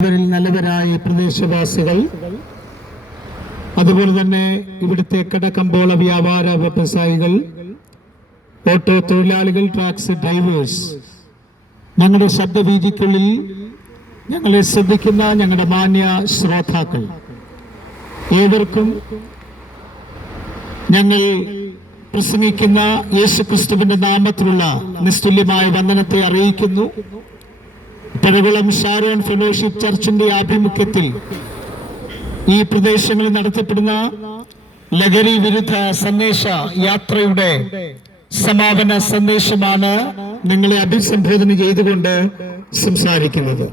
ഇവരിൽ നല്ലവരായ പ്രദേശവാസികൾ അതുപോലെ തന്നെ ഇവിടുത്തെ കടകമ്പോള വ്യാപാര വ്യവസായികൾ ഓട്ടോ തൊഴിലാളികൾ ടാക്സി ഡ്രൈവേഴ്സ് ഞങ്ങളുടെ ശബ്ദവീതിക്കുള്ളിൽ ഞങ്ങളെ ശ്രദ്ധിക്കുന്ന ഞങ്ങളുടെ മാന്യ ശ്രോതാക്കൾ ഏവർക്കും ഞങ്ങൾ പ്രസംഗിക്കുന്ന യേശുക്രിസ്തുവിന്റെ നാമത്തിലുള്ള നിസ്തുല്യമായ വന്ദനത്തെ അറിയിക്കുന്നു. പെരുകുളം ഷാരോൺ ഫെലോഷിപ്പ് ചർച്ചിന്റെ ആഭിമുഖ്യത്തിൽ ഈ പ്രദേശങ്ങളിൽ നടത്തപ്പെടുന്ന ലഹരി വിരുദ്ധ സന്ദേശ യാത്രയുടെ സമാപന സന്ദേശമാണ് നിങ്ങളെ അഭിസംബോധന ചെയ്തുകൊണ്ട് സംസാരിക്കുന്നത്.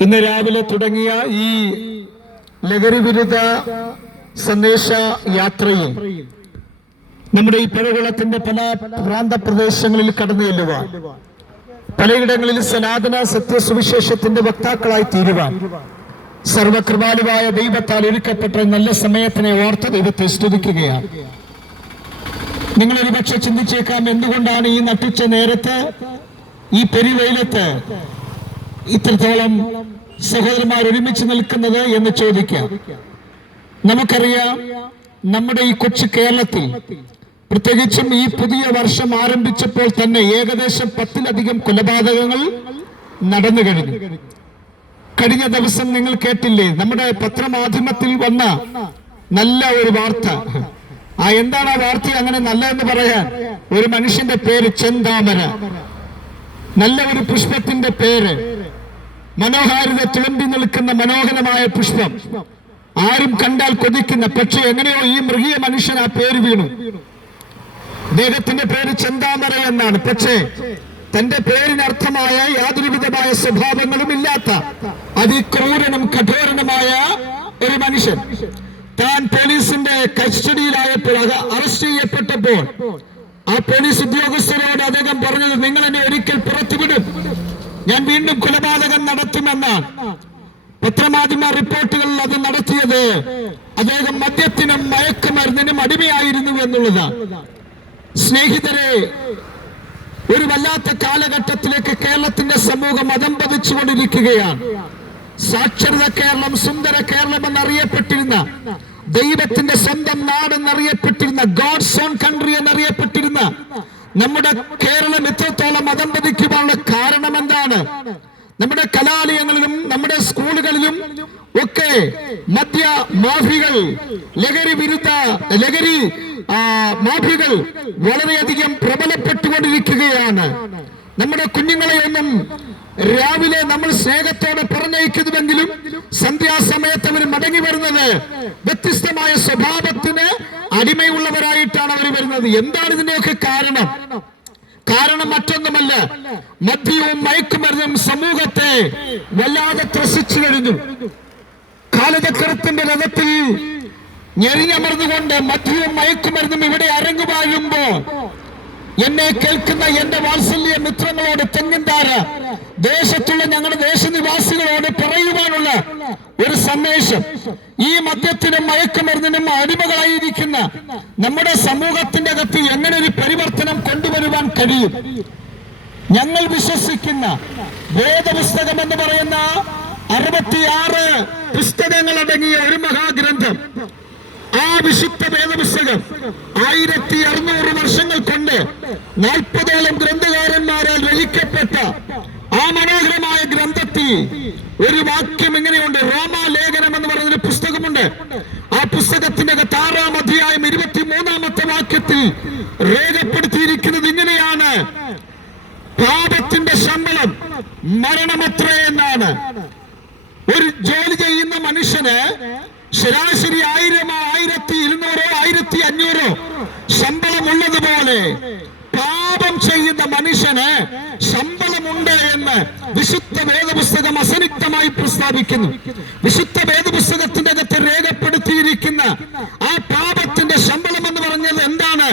ഇന്ന് രാവിലെ തുടങ്ങിയ ഈ ലഹരി വിരുദ്ധ സന്ദേശ യാത്രയിൽ നമ്മുടെ ഈ പെരുകുളത്തിന്റെ പല പ്രാന്തപ്രദേശങ്ങളിൽ കടന്നു ചെല്ലുവാൻ പലയിടങ്ങളിൽ സനാതന സത്യ സുവിശേഷത്തിന്റെ വക്താക്കളായി തീരുവാൻ സർവകൃപാലുവായ ദൈവത്താൽ ഒരുക്കപ്പെട്ട നല്ല സമയത്തിനെ ഓർത്ത് ദൈവത്തെ സ്തുതിക്കുകയാണ്. നിങ്ങൾ ഒരുപക്ഷെ ചിന്തിച്ചേക്കാം എന്തുകൊണ്ടാണ് ഈ നട്ടുച്ച നേരത്ത് ഈ പെരുവെയിലത്ത് ഇത്രത്തോളം സഹോദരന്മാർ ഒരുമിച്ച് നിൽക്കുന്നത് എന്ന് ചോദിക്കാം. നമുക്കറിയാം നമ്മുടെ ഈ കൊച്ചു കേരളത്തിൽ പ്രത്യേകിച്ചും ഈ പുതിയ വർഷം ആരംഭിച്ചപ്പോൾ തന്നെ ഏകദേശം പത്തിലധികം കൊലപാതകങ്ങൾ നടന്നു കഴിഞ്ഞു. കഴിഞ്ഞ ദിവസം നിങ്ങൾ കേട്ടില്ലേ നമ്മുടെ പത്രമാധ്യമത്തിൽ വന്ന നല്ല ഒരു വാർത്ത. ആ എന്താണ് ആ വാർത്ത? അങ്ങനെ നല്ല എന്ന് പറയാൻ ഒരു മനുഷ്യന്റെ പേര് ചെന്താമര. നല്ല ഒരു പുഷ്പത്തിന്റെ പേര്. മനോഹാരിത തുളുമ്പി നിൽക്കുന്ന മനോഹരമായ പുഷ്പം. ആരും കണ്ടാൽ കൊതിക്കുന്ന പക്ഷെ എങ്ങനെയോ ഈ മൃഗീയ മനുഷ്യൻ ആ പേര് വീണു. അദ്ദേഹത്തിന്റെ പേര് ചെന്താമര എന്നാണ്. പക്ഷേ തന്റെ പേരിനർത്ഥമായ യാതൊരു വിധമായ സ്വഭാവങ്ങളും ഇല്ലാത്ത അതിക്രൂരനും കഠോരനുമായ ഒരു മനുഷ്യൻ. താൻ പോലീസിന്റെ കസ്റ്റഡിയിലായപ്പോൾ അത് അറസ്റ്റ് ചെയ്യപ്പെട്ടപ്പോൾ ആ പോലീസ് ഉദ്യോഗസ്ഥരോട് അദ്ദേഹം പറഞ്ഞത് നിങ്ങൾ എന്നെ ഒരിക്കൽ പുറത്തുവിടും. ഞാൻ വീണ്ടും കൊലപാതകം നടത്തുമെന്നാണ്. പത്രമാധ്യമ റിപ്പോർട്ടുകളിൽ അത് നടത്തിയത് അദ്ദേഹം മദ്യത്തിനും മയക്കുമരുന്നിനും അടിമയായിരുന്നു എന്നുള്ളതാണ്. സ്നേഹിതരെ ഒരു വല്ലാത്ത കാലഘട്ടത്തിലേക്ക് കേരളത്തിന്റെ സമൂഹം അതമ്പതിച്ചുകൊണ്ടിരിക്കുകയാണ് സാക്ഷരത കേരളം സുന്ദര കേരളം എന്നറിയപ്പെട്ടിരുന്ന ദൈവത്തിന്റെ സ്വന്തം നാട് എന്നറിയപ്പെട്ടിരുന്ന ഗോഡ്സ് ഓൺ കൺട്രി എന്നറിയപ്പെട്ടിരുന്ന നമ്മുടെ കേരളം എത്രത്തോളം അതമ്പതിക്കുവാനുള്ള കാരണം എന്താണ് നമ്മുടെ കലാലയങ്ങളിലും നമ്മുടെ സ്കൂളുകളിലും ഒക്കെ മദ്യ മാഫികൾ ലഹരി വിരുദ്ധ ലഹരി മാഫികൾ വളരെയധികം പ്രബലപ്പെട്ടുകൊണ്ടിരിക്കുകയാണ്. നമ്മുടെ കുഞ്ഞുങ്ങളെ ഒന്നും രാവിലെ നമ്മൾ സ്നേഹത്തോടെ പറഞ്ഞയക്കുന്നുവെങ്കിലും സന്ധ്യാസമയത്ത് അവർ മടങ്ങി വരുന്നത് വ്യത്യസ്തമായ സ്വഭാവത്തിന് അടിമയുള്ളവരായിട്ടാണ് അവർ വരുന്നത്. എന്താണ് ഇതിന്റെയൊക്കെ കാരണം? കാരണം മറ്റൊന്നുമല്ല മദ്യവും മയക്കുമരുന്നും സമൂഹത്തെ വല്ലാതെ ത്രസിച്ചു കഴിഞ്ഞു. കാലചക്രത്തിന്റെ രഥത്തിൽ ഞെരിഞ്ഞമർന്നുകൊണ്ട് മദ്യവും മയക്കുമരുന്നും ഇവിടെ അരങ്ങുപായുമ്പോ എന്നെ കേൾക്കുന്ന എന്റെ വാത്സല്യ മിത്രങ്ങളോട് തെങ്ങിന്താര ദേശത്തുള്ള ഞങ്ങളുടെ ദേശനിവാസികളോട് പറയുവാനുള്ള ഒരു സന്ദേശം. ഈ മദ്യത്തിനും മയക്കുമരുന്നിനും അടിമകളായിരിക്കുന്ന നമ്മുടെ സമൂഹത്തിന്റെ അകത്ത് എങ്ങനെ ഒരു പരിവർത്തനം കൊണ്ടുവരുവാൻ കഴിയും? ഞങ്ങൾ വിശ്വസിക്കുന്ന വേദപുസ്തകം എന്ന് പറയുന്ന അറുപത്തിയാറ് പുസ്തകങ്ങൾ അടങ്ങിയ ഒരു മഹാഗ്രന്ഥം വിശുദ്ധ വേദപുസ്തകം ആയിരത്തി അറുന്നൂറ് വർഷങ്ങൾ കൊണ്ട് നാൽപ്പതോളം ഗ്രന്ഥകാരന്മാരാൽ രചിക്കപ്പെട്ട ആ മനോഹരമായ ഗ്രന്ഥത്തിൽ ഒരു വാക്യം എങ്ങനെയുണ്ട്? റോമാലേഖനം എന്ന് പറയുന്നൊരു പുസ്തകമുണ്ട്. ആ പുസ്തകത്തിന്റെ താറാം അധ്യായം ഇരുപത്തി മൂന്നാമത്തെ വാക്യത്തിൽ രേഖപ്പെടുത്തിയിരിക്കുന്നത് ഇങ്ങനെയാണ്. പാപത്തിന്റെ ശമ്പളം മരണമത്രേ എന്നാണ്. ഒരു ജോലി ചെയ്യുന്ന മനുഷ്യന് ശരാശരി ആയിരമോ ആയിരത്തി ഇരുന്നൂറോ ആയിരത്തി അഞ്ഞൂറോ ശമ്പളമുള്ളതുപോലെ പാപം ചെയ്യുന്ന മനുഷ്യന് ശമ്പളമുണ്ട് എന്ന് വിശുദ്ധ വേദപുസ്തകം അസനിഗ്ധമായി പ്രസ്താവിക്കുന്നു. വിശുദ്ധ വേദപുസ്തകത്തിന്റെ അകത്ത് രേഖപ്പെടുത്തിയിരിക്കുന്ന ആ പാപത്തിന്റെ ശമ്പളം എന്ന് പറഞ്ഞത് എന്താണ്?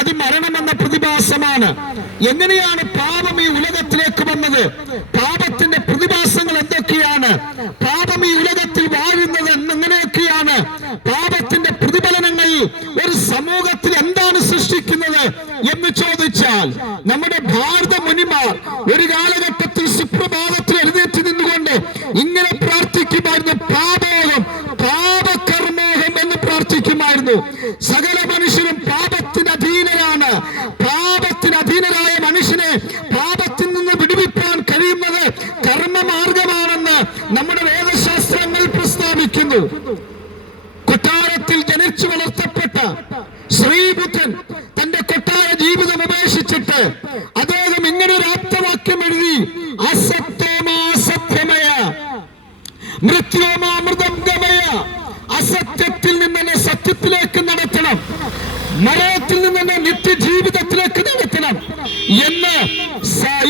അത് മരണമെന്ന പ്രതിഭാസമാണ്. എങ്ങനെയാണ് പാപം ഈ ഉലകത്തിലേക്ക് വന്നത്? പാപത്തിന്റെ പ്രതിഭാസങ്ങൾ എന്തൊക്കെയാണ് പാപം ഈ ഉലകത്തിൽ വാഴുന്നത് എങ്ങനെയൊക്കെയാണ് പാപത്തിന്റെ പ്രതിഫലനങ്ങൾ ഒരു സമൂഹത്തിൽ എന്താണ് സൃഷ്ടിക്കുന്നത് എന്ന് ചോദിച്ചാൽ നമ്മുടെ ഭാരത മുനിമാർ ഒരു കാലഘട്ടത്തിൽ സുപ്രഭാതത്തിൽ എഴുന്നേറ്റ് നിന്നുകൊണ്ട് ഇങ്ങനെ പ്രാർത്ഥിക്കുമായിരുന്നു പാപോഹം പാപകർമ്മോഹം എന്ന് പ്രാർത്ഥിക്കുമായിരുന്നു. സകല മനുഷ്യരും പാപത്തിന് അധീനരാണ് പാപത്തിന് അധീനരായ മനുഷ്യനെ പാപത്തിൽ നിന്ന് വിടുവിപ്പാൻ കഴിയുന്നത് കർമ്മമാർഗമാണെന്ന് നമ്മുടെ വേദശാസ്ത്രങ്ങൾ പ്രസ്താവിക്കുന്നു കൊട്ടാരത്തിൽ ജനിച്ചു വളർത്തപ്പെട്ട ശ്രീബുദ്ധൻ തന്റെ കൊട്ടാര ജീവിതം ഉപേക്ഷിച്ചിട്ട് അദ്ദേഹം ഇങ്ങനെ ഒരു ആപ്തവാക്യം എഴുതി അസത്യമാസത്യമയ മൃത്യോമാമൃതം ഗമയ അസത്യത്തിൽ നിന്ന് സത്യത്തിലേക്ക് നടത്തണം. മരണത്തിൽ നിന്ന് നിത്യജീവിതത്തിലേക്ക് നടത്തണം എന്ന്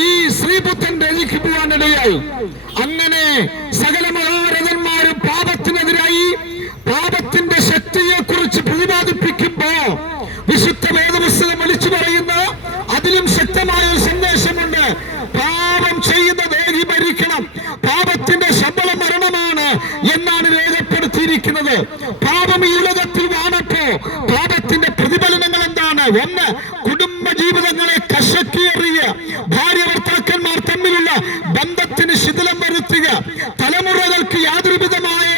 ഈ ശ്രീബുദ്ധൻ രചിക്കുവാനിടയായി അങ്ങനെ സകല മഹാരഥന്മാരും പാപത്തിനെതിരായി പാപത്തിന്റെ ശക്തിയെ കുറിച്ച് പ്രതിപാദിപ്പിക്കുമ്പോ വിശുദ്ധ വേദപുസ്തകം വിളിച്ചു പറയുന്ന അതിലും ശക്തമായ ഒരു സന്ദേശമുണ്ട് പാപം ചെയ്യുന്ന ദേഹി മരിക്കണം പാപത്തിന്റെ ശമ്പളം മരണമാണ് എന്നാണ് രേഖപ്പെടുത്തിയിരിക്കുന്നത് പാപം ഈ ലോകത്തിൽ വാണപ്പോ പാപത്തിന്റെ പ്രതിഫലനങ്ങൾ എന്താണ്? ഒന്ന് കുടുംബ ജീവിതങ്ങളെ കശക്കിയെറിയ ഭാര്യ ഭർത്താക്കന്മാർ തമ്മിലുള്ള ബന്ധത്തിന് ശിഥിലം വരുത്തുക. തലമുറകൾക്ക് യാതൊരുവിധമായ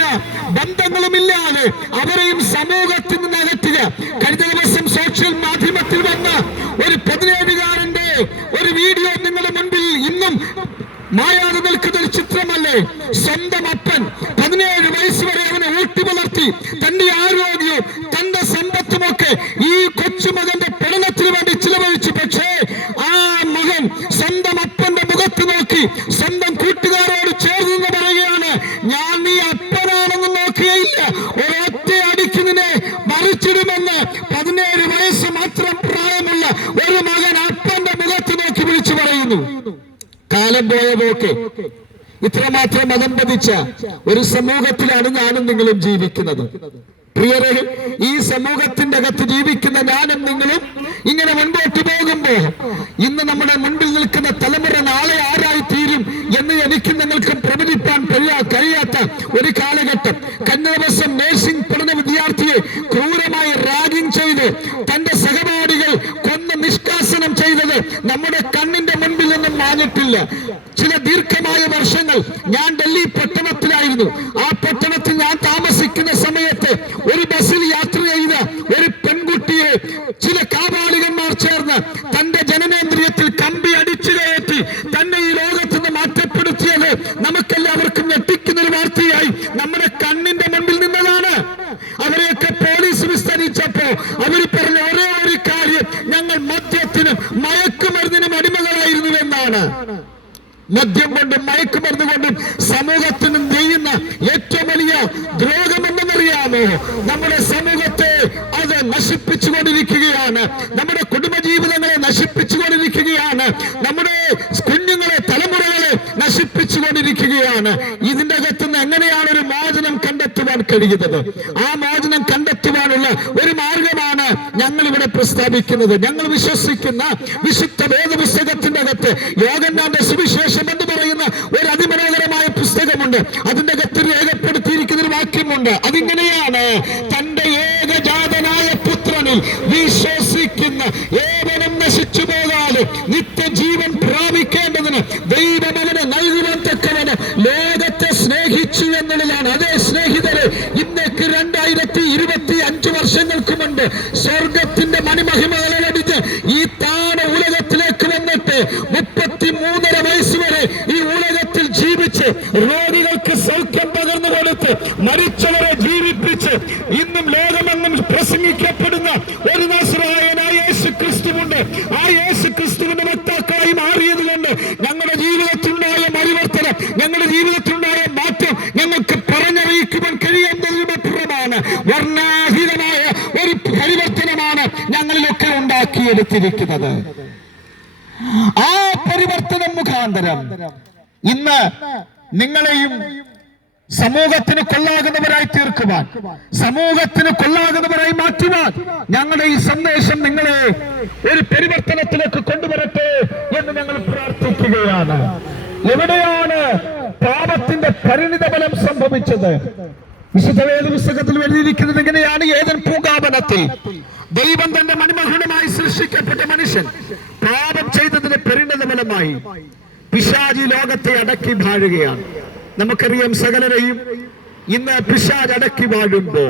ബന്ധങ്ങളും ഇല്ലാതെ അവരെയും സമൂഹത്തിൽ നിന്ന് അകറ്റുക. കഴിഞ്ഞ ദിവസം സോഷ്യൽ മാധ്യമത്തിൽ വന്ന ഒരു പതിനേഴുകാരന്റെ ഒരു വീഡിയോ നിങ്ങളുടെ മുൻപിൽ ഇന്നും മായാതെ നിൽക്കുന്ന ഒരു ചിത്രമല്ലേ? സ്വന്തം അപ്പൻ தண்டி தண்டி ഇത്രമാത്രം മതം പതിച്ച ഒരു സമൂഹത്തിലാണ് ഞാനും നിങ്ങളും ജീവിക്കുന്നത്. പ്രിയരെ ഈ സമൂഹത്തിന്റെ അകത്ത് ജീവിക്കുന്ന ഞാനും നിങ്ങളും ഇങ്ങനെ മുൻപോട്ട് പോകുമ്പോൾ ഇന്ന് നമ്മുടെ മുൻപിൽ നിൽക്കുന്ന തലമുറ നാളെ ആരായി തീരും എന്ന് എനിക്ക് നിങ്ങൾക്കും പ്രവചിപ്പാൻ കഴിയാ കഴിയാത്ത ഒരു കാലഘട്ടം. കഴിഞ്ഞ ദിവസം നേഴ്സിംഗ് പഠന വിദ്യാർത്ഥിയെ ക്രൂരമായി റാഗിംഗ് ചെയ്ത് തന്റെ സഹപാഠികൾ കൊന്ന് നിഷ്കാസനം ചെയ്തത് നമ്മുടെ കണ്ണിന്റെ നിന്നും മാഞ്ഞിട്ടില്ല. ചില ദീർഘമായ വർഷങ്ങൾ ഞാൻ ഡൽഹി പട്ടണത്തിലായിരുന്നു. ആ പട്ടണത്തിൽ ഞാൻ താമസിക്കുന്ന സമയത്ത് ഒരു ബസ്സിൽ യാത്ര ചെയ്ത ഒരു പെൺകുട്ടിയെ ചില കാപാലികന്മാർ ചേർന്ന് തന്റെ ജനനേന്ദ്രിയത്തിൽ കമ്പി അടിച്ചു കയറ്റി തന്നെ ഈ ലോകത്ത് നിന്ന് മാറ്റപ്പെടുത്തിയത് നമുക്കെല്ലാവർക്കും ഞെട്ടിക്കുന്ന ഒരു വാർത്തയായി നമ്മുടെ കണ്ണിന്റെ മുൻപിൽ നിന്നതാണ് അവരെയൊക്കെ പോലീസ് വിസ്തരിച്ചപ്പോ അവർ പറഞ്ഞ ഒരേ ഒരു കാര്യം ഞങ്ങൾ മദ്യത്തിനും മയക്കുമരുന്നിനും അടിമകളായിരുന്നു എന്നാണ് മദ്യം കൊണ്ടും മയക്കുമരുന്ന് കൊണ്ടും സമൂഹത്തിന് ചെയ്യുന്ന ഏറ്റവും വലിയ ദ്രോഹമെന്നറിയാമോ നമ്മുടെ സമൂഹത്തെ അത് നശിപ്പിച്ചുകൊണ്ടിരിക്കുകയാണ് നമ്മുടെ കുടുംബജീവിതങ്ങളെ നശിപ്പിച്ചുകൊണ്ടിരിക്കുകയാണ് നമ്മുടെ കുഞ്ഞുങ്ങളെ തലമുറകളെ നശിപ്പിച്ചുകൊണ്ടിരിക്കുകയാണ് ഇതിന്റെ അകത്തുനിന്ന് എങ്ങനെയാണ് ഒരു മോചനം കണ്ടെത്തുവാൻ കഴിയുന്നത്? ആ മോചനം കണ്ടെത്തുവാനുള്ള ഒരു മാർഗമാണ് ഞങ്ങൾ ഇവിടെ പ്രസ്താവിക്കുന്നത്. ഞങ്ങൾ വിശ്വസിക്കുന്ന വിശുദ്ധ വേദപുസ്തകത്തിന്റെ അകത്ത് യോഗന്നാന്റെ സുവിശേഷം എന്ന് പറയുന്ന ഒരു അതിമനോഹരമായ പുസ്തകമുണ്ട്. അതിന്റെ അകത്ത് രേഖപ്പെടുത്തിയിരിക്കുന്ന ഒരു വാക്യമുണ്ട്. അതിങ്ങനെയാണ് തന്റെ ഏകജാതനായ പുത്രനിൽ വിശ്വസിക്കുന്ന ഏവനും നശിച്ചു പോകാതെ നിത്യജീവൻ പ്രാപിക്കേണ്ടതിന് ലോകത്തെ സ്നേഹിച്ചു എന്നുള്ളതാണ് അതേ സ്നേഹിതരെ ഇന്നേക്ക് രണ്ടായിരത്തി ഇരുപത്തി അഞ്ച് വർഷങ്ങൾക്ക് മുൻപ് സ്വർഗത്തിന്റെ മണിമഹിമകളെ ലഭിച്ച് ഈ താണ ഉലകത്തിലേക്ക് വന്നിട്ട് മുപ്പത്തി മൂന്നര വയസ്സ് വരെ ഈ ഉലകത്തിൽ ജീവിച്ച് രോഗികൾക്ക് സൗഖ്യം പകർന്നു കൊടുത്ത് മരിച്ചവരെ ജീവിപ്പിച്ച് ഇന്നും ലോകമെങ്ങും പ്രസംഗിക്കപ്പെടുന്ന ഒരു നസ്രായനായ യേശു ക്രിസ്തുവുണ്ട് ആ യേശു ക്രിസ്തുവിന്റെ വക്താക്കളായി മാറിയത് കൊണ്ട് ഞങ്ങളുടെ ജീവിതത്തിലുണ്ടായ പരിവർത്തനം ഞങ്ങളുടെ ജീവിതത്തിലുണ്ടായ മാറ്റം ഞങ്ങൾക്ക് പറഞ്ഞറിയിക്കുവാൻ കഴിയുന്നതിനുമപ്പുറമാണ് ഒരു പരിവർത്തനമാണ് ഞങ്ങളിലൊക്കെ ഉണ്ടാക്കിയെടുത്തിരിക്കുന്നത് ആ പരിവർത്തനം മുഖാന്തരം ഇന്ന് നിങ്ങളെയും സമൂഹത്തിന് കൊള്ളാകുന്നവരായി തീർക്കുവാൻ സമൂഹത്തിന് കൊള്ളാകുന്നവരായി മാറ്റുവാൻ ഞങ്ങളുടെ ഈ സന്ദേശം നിങ്ങളെ ഒരു പരിവർത്തനത്തിലേക്ക് കൊണ്ടുവരട്ടെ എന്ന് ഞങ്ങൾ പ്രാർത്ഥിക്കുകയാണ് എവിടെയാണ് പാപത്തിന്റെ പരിണിത ഫലം സംഭവിച്ചത് വിശുദ്ധ വേദ പുസ്തകത്തിൽ എഴുതിയിരിക്കുന്നത് എങ്ങനെയാണ് ഏതൻ പൂകാപനത്തിൽ ദൈവം തന്റെ മണിമഹനമായി സൃഷ്ടിക്കപ്പെട്ട മനുഷ്യൻ പാപം ചെയ്തതിന്റെ പരിണിത ഫലമായി പിശാചി ലോകത്തെ അടക്കി വാഴുകയാണ്. നമുക്കറിയാം സകലരെയും ഇന്ന് പിശാജ് അടക്കി വാഴുമ്പോ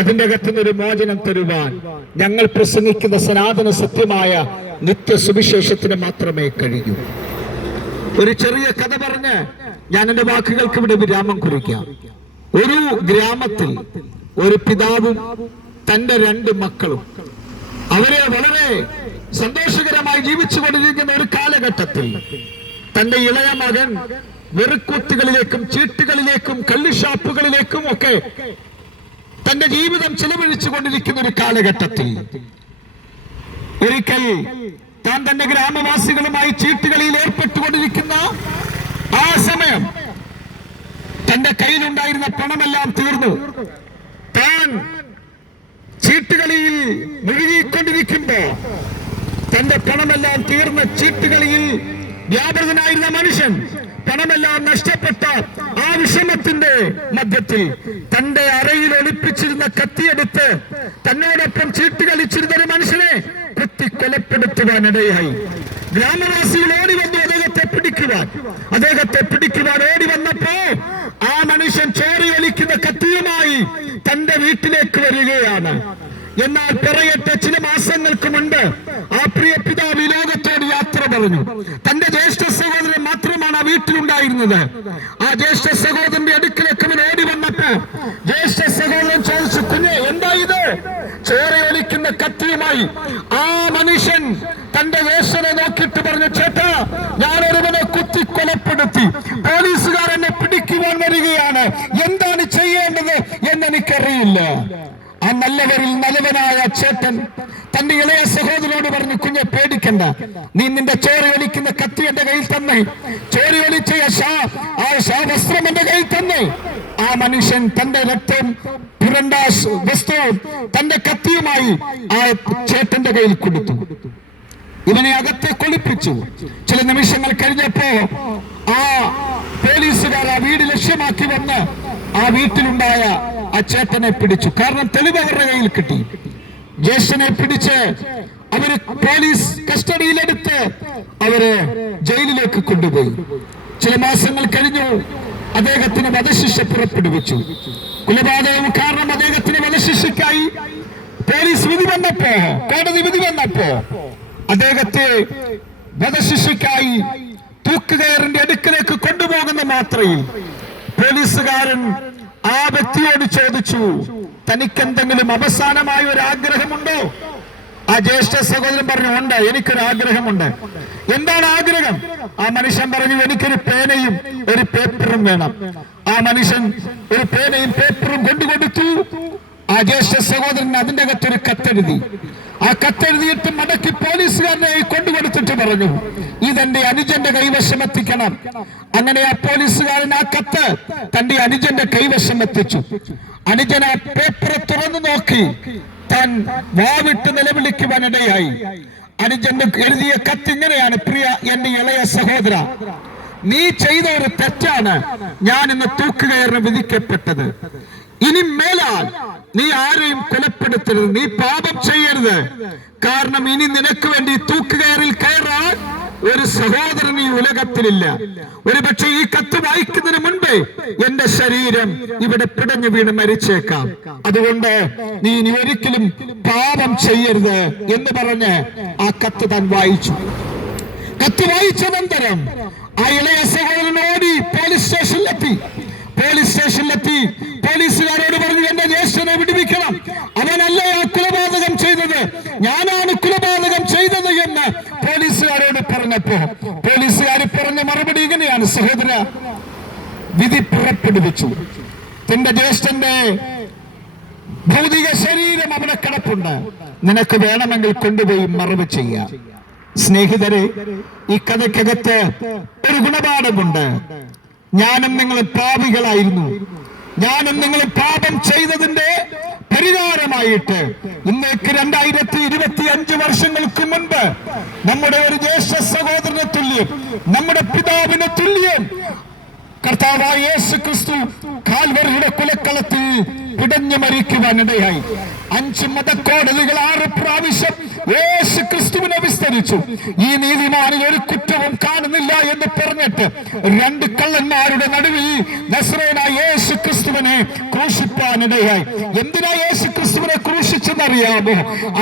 അതിന്റെ അകത്തുനിന്ന് ഒരു മോചനം തരുവാൻ ഞങ്ങൾ പ്രസംഗിക്കുന്ന സനാതന സത്യമായ നിത്യ സുവിശേഷത്തിന് മാത്രമേ കഴിയൂ. ഒരു ചെറിയ കഥ പറഞ്ഞ് ഞാൻ എന്റെ വാക്കുകൾക്ക് ഇവിടെ വിരാമം കുറിക്കാം. ഒരു ഗ്രാമത്തിൽ ഒരു പിതാവും തന്റെ രണ്ട് മക്കളും അവരെ വളരെ സന്തോഷകരമായി ജീവിച്ചു കൊണ്ടിരിക്കുന്ന ഒരു കാലഘട്ടത്തിൽ തന്റെ ഇളയ മകൻ വെറുക്കൂത്തുകളിലേക്കും ചീട്ടുകളിലേക്കും കള്ളിഷാപ്പുകളിലേക്കും ഒക്കെ തന്റെ ജീവിതം ചിലവഴിച്ചു കൊണ്ടിരിക്കുന്ന ഒരു കാലഘട്ടത്തിൽ ഒരിക്കൽ താൻ തന്റെ ഗ്രാമവാസികളുമായി ചീട്ടുകളിയിൽ ഏർപ്പെട്ടുകൊണ്ടിരിക്കുന്ന ആ സമയം തന്റെ കയ്യിലുണ്ടായിരുന്ന പണമെല്ലാം തീർന്നു. താൻ ചീട്ടുകളിയിൽ മുഴുകിക്കൊണ്ടിരിക്കുമ്പോ തന്റെ പണമെല്ലാം തീർന്ന ചീട്ടുകളിയിൽ വ്യാപൃതനായിരുന്ന മനുഷ്യൻ പണമെല്ലാം നഷ്ടപ്പെട്ട ആ വിഷമത്തിന്റെ മധ്യത്തിൽ തന്റെ അറയിൽ ഒളിപ്പിച്ചിരുന്ന കത്തിയെടുത്ത് തന്നോടൊപ്പം ചീട്ട് ഒരു മനുഷ്യനെ കുത്തി കൊലപ്പെടുത്തുവാനിടയായി ഗ്രാമവാസികൾ ഓടി വന്നു അദ്ദേഹത്തെ പിടിക്കുവാൻ. അദ്ദേഹത്തെ പിടിക്കുവാൻ ഓടി വന്നപ്പോ ആ മനുഷ്യൻ ചോറി ഒലിക്കുന്ന കത്തിയുമായി തന്റെ വീട്ടിലേക്ക് വരികയാണ്. എന്നാൽ പറയട്ടെ ചില മാസങ്ങൾക്ക് മുൻപ് ആ പ്രിയ പിതാവ് ലോകത്തോട് യാത്ര പറഞ്ഞു. തന്റെ ജ്യേഷ്ഠ സഹോദരൻ മാത്രമാണ് ആ വീട്ടിലുണ്ടായിരുന്നത്. ആ ജ്യേഷ്ഠ സഹോദരന്റെ അടുക്കിലേക്ക് അവൻ ഓടി വന്നപ്പോ ജ്യേഷ്ഠ സഹോദരൻ ചോദിച്ചു കുഞ്ഞെ എന്താ ഇത് കത്തിയുമായി ആ മനുഷ്യൻ തന്റെ ജ്യേഷ്ഠനെ നോക്കിയിട്ട് പറഞ്ഞു ചേട്ടാ ഞാൻ ഒരുവനെ കുത്തി കൊലപ്പെടുത്തി പോലീസുകാർ എന്നെ പിടിക്കുവാൻ വരികയാണ്. എന്താണ് ചെയ്യേണ്ടത് എന്നെനിക്കറിയില്ല. ആ നല്ലവരിൽ നല്ലവനായ ചേട്ടൻ തന്റെ ഇളയ സഹോദരനോട് പറഞ്ഞു കുഞ്ഞെ പേടിക്കണ്ട. നീ നിന്റെ ചോറ് വലിക്കുന്ന കത്തി എന്റെ കയ്യിൽ തന്നെ. ചോറ് ഒലിച്ച ആ വസ്ത്രം എന്റെ കയ്യിൽ തന്നെ. ആ മനുഷ്യൻ തന്റെ രക്തം പുരണ്ട വസ്തു തന്റെ കത്തിയുമായി ആ ചേട്ടന്റെ കയ്യിൽ കൊടുത്തു. ഇവനെ അകത്തെ കൊളിപ്പിച്ചു. ചില നിമിഷങ്ങൾ കഴിഞ്ഞപ്പോ ആ പോലീസുകാർ ആ വീട് ലക്ഷ്യമാക്കി വന്ന് ആ വീട്ടിലുണ്ടായ ആ ചേട്ടനെ പിടിച്ചു. കാരണം തെളിവ് അവരുടെ കയ്യിൽ കിട്ടി. ജ്യേഷ്ഠനെ പിടിച്ച് അവർ പോലീസ് കസ്റ്റഡിയിലെടുത്ത് അവർ ജയിലിലേക്ക് കൊണ്ടുപോയി. ചില മാസങ്ങൾ കഴിഞ്ഞു. അദ്ദേഹത്തിന് വധശിക്ഷ പുറപ്പെടുവിച്ചു. കൊലപാതകം കാരണം അദ്ദേഹത്തിന് വധശിക്ഷയ്ക്കായി പോലീസ് വിധി വന്നപ്പോ കോടതി വിധി വന്നപ്പോ അദ്ദേഹത്തെ വധശിക്ഷയ്ക്കായി തൂക്കുകയറിന്റെ അടുക്കിലേക്ക് കൊണ്ടുപോകുന്ന മാത്രയിൽ പോലീസുകാരൻ ആ വ്യക്തിയോട് ചോദിച്ചു തനിക്ക് എന്തെങ്കിലും അവസാനമായ ഒരു ആഗ്രഹമുണ്ടോ ആ ജ്യേഷ്ഠ സഹോദരൻ പറഞ്ഞു ഉണ്ട് എനിക്കൊരു ആഗ്രഹമുണ്ട് എന്താണ് ആഗ്രഹം? ആ മനുഷ്യൻ പറഞ്ഞു എനിക്കൊരു പേനയും ഒരു പേപ്പറും വേണം. ആ മനുഷ്യൻ ഒരു പേനയും പേപ്പറും കൊണ്ടുകൊടുത്തു ആ ജ്യേഷ്ഠ സഹോദരൻ അതിന്റെ അകത്തൊരു കത്തെഴുതി. ആ കത്തെഴുതിയിട്ട് മടക്കി പോലീസുകാരനെ കൊണ്ടുകൊടുത്തിട്ട് പറഞ്ഞു ഇതെന്റെ അനുജന്റെ കൈവശം എത്തിക്കണം. അങ്ങനെ ആ പോലീസുകാരൻ ആ കത്ത് തന്റെ അനുജന്റെ കൈവശം എത്തിച്ചു. അനുജൻ ആ പേപ്പർ തുറന്നു നോക്കി. താൻ വാവിട്ട് നിലവിളിക്കുവാനിടയായി. അനുജന്റെ എഴുതിയ കത്ത് ഇങ്ങനെയാണ് പ്രിയ എന്റെ ഇളയ സഹോദര. നീ ചെയ്ത ഒരു തെറ്റാണ് ഞാൻ ഇന്ന് തൂക്കുകയറിന് വിധിക്കപ്പെട്ടത്. ഇനി മേലാൽ നീ ആരെയും കൊലപ്പെടുത്തരുത്. നീ പാപം ചെയ്യരുത്. കാരണം ഇനി നിനക്ക് വേണ്ടി തൂക്കുകയറിൽ കയറാൻ ഒരു സഹോദരൻ ഈ ഉലകത്തിലില്ല. ഒരു പക്ഷെ ഈ കത്ത് വായിക്കുന്നതിന് മുൻപേ എന്റെ ശരീരം ഇവിടെ പിടഞ്ഞു വീണ് മരിച്ചേക്കാം. അതുകൊണ്ട് നീ ഇനി ഒരിക്കലും പാപം ചെയ്യരുത് എന്ന് പറഞ്ഞ് ആ കത്ത് താൻ വായിച്ചു. കത്ത് വായിച്ചനന്തരം ആ ഇളയ സഹോദരൻ ഓടി പോലീസ് സ്റ്റേഷനിലെത്തി. പോലീസ് സ്റ്റേഷനിലെത്തി. പോലീസുകാരോട് പറഞ്ഞു എന്റെ ജ്യേഷ്ഠനെ വിടുവിക്കണം. അവനല്ല കുലപാതകം ചെയ്തത്? ഞാനാണ് കുലപാതകം ചെയ്തത് എന്ന് പോലീസുകാരോട് പറഞ്ഞപ്പോ പോലീസുകാർ പറഞ്ഞ മറുപടി ഇങ്ങനെയാണ് സഹോദര വിധി പുറപ്പെടുവിച്ചു. തന്റെ ജ്യേഷ്ഠന്റെ ഭൗതിക ശരീരം അവിടെ കിടപ്പുണ്ട്. നിനക്ക് വേണമെങ്കിൽ കൊണ്ടുപോയി മറവ് ചെയ്യാം. സ്നേഹിതരെ ഈ കഥയ്ക്കകത്ത് ഒരു ഗുണപാഠമുണ്ട്. ഞാനും നിങ്ങൾ പാപികളായിരുന്നു. ഞാനും നിങ്ങൾ പാപം ചെയ്തതിന്റെ പരിഹാരമായിട്ട് ഇന്നേക്ക് രണ്ടായിരത്തി ഇരുപത്തി അഞ്ച് വർഷങ്ങൾക്ക് മുൻപ് നമ്മുടെ ഒരു ജ്യേഷ്ഠ സഹോദരനെ തുല്യം നമ്മുടെ പിതാവിനെ തുല്യം കർത്താവായ യേശു ക്രിസ്തു കുലക്കളത്തിൽ പിടഞ്ഞു മരിക്കുവാനിടയായി. അഞ്ച് മതക്കോടതികൾ ആറ് പ്രാവശ്യം യേശു ക്രിസ്തുവിനെ വിസ്തരിച്ചു. ഈ നീതിമാനിൽ ഒരു കുറ്റവും കാണുന്നില്ല എന്ന് പറഞ്ഞിട്ട് രണ്ട് കള്ളന്മാരുടെ നടുവിൽ യേശു ക്രിസ്തുവിനെ ക്രൂശിപ്പാനിടയായി എന്തിനാ യേശു ക്രിസ്തുവിനെ ക്രൂശിച്ചെന്നറിയാമോ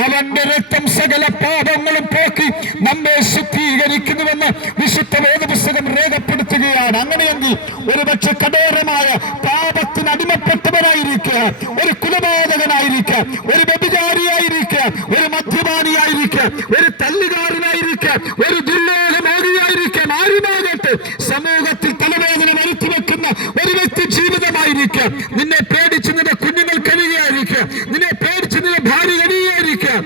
അവന്റെ രക്തം സകല പാപങ്ങളും പോക്കി നമ്മെ ശുദ്ധീകരിക്കുന്നുവെന്ന് വിശുദ്ധ വേദപുസ്തകം രേഖപ്പെടുത്തുകയാണ്. അങ്ങനെയെങ്കിൽ ഒരുപക്ഷെ കഠോരമായ പാപത്തിന് അടിമപ്പെട്ടവനായിരിക്കുക ഒരു കുലപാതകനായിരിക്കുക ഒരു വ്യഭിചാരിയായിരിക്കുക ഒരു മദ്യപാനിയായിരിക്കുക ഒരു തല്ലുകാരനായിരിക്കുക ഒരു ദുർലോകമോദിയായിരിക്കാം ആരുമാകട്ടെ സമൂഹത്തിൽ തലവേദന വരുത്തി വെക്കുന്ന ഒരു വ്യക്തി ജീവിതമായിരിക്കാം നിന്നെ പേടിച്ച് നിന്റെ കുഞ്ഞുങ്ങൾ കഴിയുകയായിരിക്കാം നിന്നെ പേടിച്ച് നിന്റെ ഭാര്യ കഴിയുകയായിരിക്കാം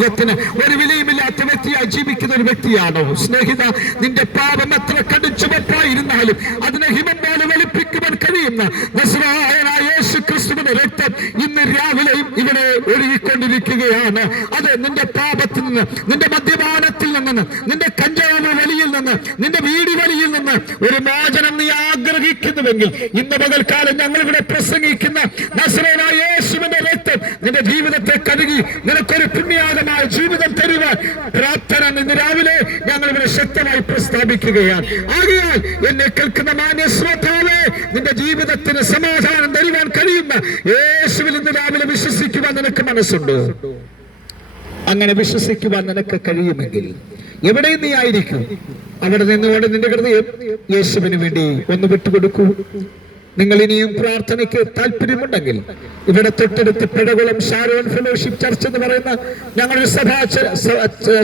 സമൂഹത്തിന് ഒരു വിലയുമില്ലാത്ത വ്യക്തിയായി ജീവിക്കുന്ന ഒരു വ്യക്തിയാണോ? സ്നേഹിത നിന്റെ പാപം എത്ര കടുച്ചുവപ്പായിരുന്നാലും അതിനെ ഹിമം പോലെ വെളുപ്പിക്കുവാൻ കഴിയുന്ന നസ്രായനായ യേശു ക്രിസ്തുവിന്റെ രക്തം ഇന്ന് രാവിലെയും ഇവിടെ ഒഴുകിക്കൊണ്ടിരിക്കുകയാണ് അത് നിന്റെ പാപത്തിൽ നിന്ന് നിന്റെ മദ്യപാനത്തിൽ നിന്ന് നിന്റെ കഞ്ചാവ് വലിയിൽ നിന്ന് നിന്റെ വീടി വലിയിൽ നിന്ന് ഒരു മോചനം നീ ആഗ്രഹിക്കുന്നുവെങ്കിൽ ഇന്ന് ഞങ്ങൾ ഇവിടെ പ്രസംഗിക്കുന്ന നസ്രേനായ നിന്റെ ജീവിതത്തെ കഴുകി നിനക്കൊരു പുണ്യാകമായ ജീവിതം തരുവാൻ പ്രാർത്ഥന ഇന്ന് രാവിലെ ഞങ്ങൾ ഇവിടെ ശക്തമായി പ്രസ്താപിക്കുകയാണ് ആകയാൽ എന്നെ കേൾക്കുന്ന മാന്യ ശ്രോതാവേ നിന്റെ ജീവിതത്തിന് സമാധാനം തരുവാൻ കഴിയുന്ന യേശുവിൽ ഇന്ന് രാവിലെ വിശ്വസിക്കുവാൻ നിനക്ക് മനസ്സുണ്ട്? അങ്ങനെ വിശ്വസിക്കുവാൻ നിനക്ക് കഴിയുമെങ്കിൽ എവിടെ നീ ആയിരിക്കും? അവിടെ നിന്നുകൊണ്ട് നിന്റെ ഹൃദയം യേശുവിന് വേണ്ടി ഒന്ന് വിട്ടുകൊടുക്കൂ. നിങ്ങൾ ഇനിയും പ്രാർത്ഥനയ്ക്ക് താല്പര്യമുണ്ടെങ്കിൽ ഇവിടെ തൊട്ടടുത്ത് പെടകുളം ഷാരോൺ ഫെലോഷിപ്പ് ചർച്ച് എന്ന് പറയുന്ന ഞങ്ങളൊരു സഭാ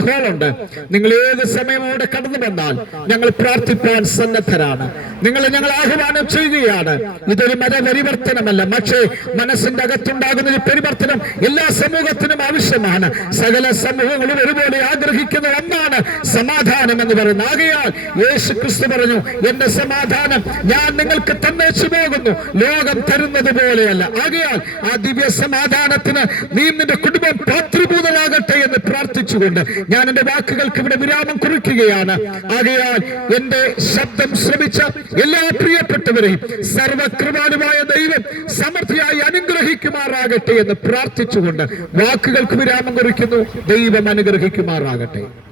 ഹോളുണ്ട്. നിങ്ങൾ ഏത് സമയം അവിടെ കടന്നു വന്നാൽ ഞങ്ങൾ പ്രാർത്ഥിപ്പാൻ സന്നദ്ധരാണ്. നിങ്ങളെ ഞങ്ങൾ ആഹ്വാനം ചെയ്യുകയാണ്. ഇതൊരു മതപരിവർത്തനമല്ല. പക്ഷേ മനസ്സിന്റെ അകത്തുണ്ടാകുന്ന ഒരു പരിവർത്തനം എല്ലാ സമൂഹത്തിനും ആവശ്യമാണ്. സകല സമൂഹങ്ങളും ഒരുപോലെ ആഗ്രഹിക്കുന്ന ഒന്നാണ് സമാധാനം എന്ന് പറയുന്നത്. ആകയാൽ യേശു ക്രിസ്തു പറഞ്ഞു എന്റെ സമാധാനം ഞാൻ നിങ്ങൾക്ക് തന്നേച്ചു പോകുന്നു. ലോകം തരുന്നത് പോലെയല്ല. ആകയാൽ ആ ദിവ്യ സമാധാനത്തിന് നീ നിന്റെ കുടുംബം പാത്രിഭൂതമാകട്ടെ എന്ന് പ്രാർത്ഥിച്ചുകൊണ്ട് ഞാൻ എന്റെ വാക്കുകൾക്ക് ഇവിടെ വിരാമം കുറിക്കുകയാണ്. ആകയാൽ എന്റെ ശബ്ദം ശ്രമിച്ച എല്ലാ പ്രിയപ്പെട്ടവരെയും സർവകൃപാലുമായ ദൈവം സമൃദ്ധിയായി അനുഗ്രഹിക്കുമാറാകട്ടെ എന്ന് പ്രാർത്ഥിച്ചുകൊണ്ട് വാക്കുകൾക്ക് വിരാമം കുറിക്കുന്നു. ദൈവം അനുഗ്രഹിക്കുമാറാകട്ടെ.